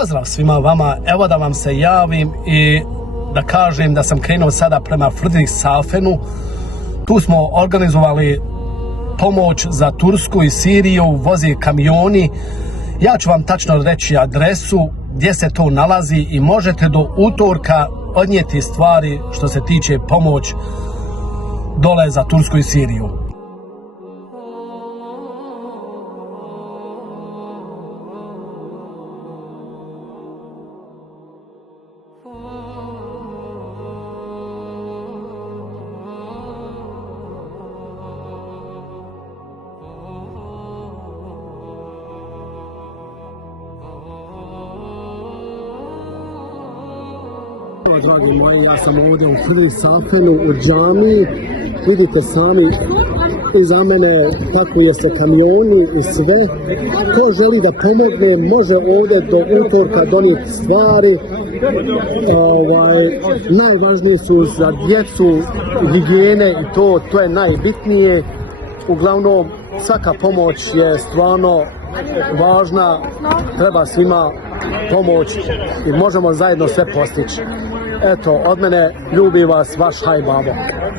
Pozdrav svima vama, evo da vam se javim i da kažem da sam krenuo sada prema Friedrichshafenu. Tu smo organizovali pomoć za Tursku i Siriju, vozi kamioni. Ja ću vam tačno reći adresu gdje se to nalazi i možete do utorka odnijeti stvari što se tiče pomoć dole za Tursku i Siriju. Dragi moji, ja sam ovdje u Friedrichshafenu u džamiji. Vidite sami iza mene takvije se kamioni i sve. Ko želi da pomogne može ovdje do utorka donijeti stvari. Najvažnije su za djecu higijene i to je najbitnije. Uglavnom svaka pomoć je stvarno važna, treba svima pomoć i možemo zajedno sve postići. Eto, od mene ljubi vas vaš Haj Babo.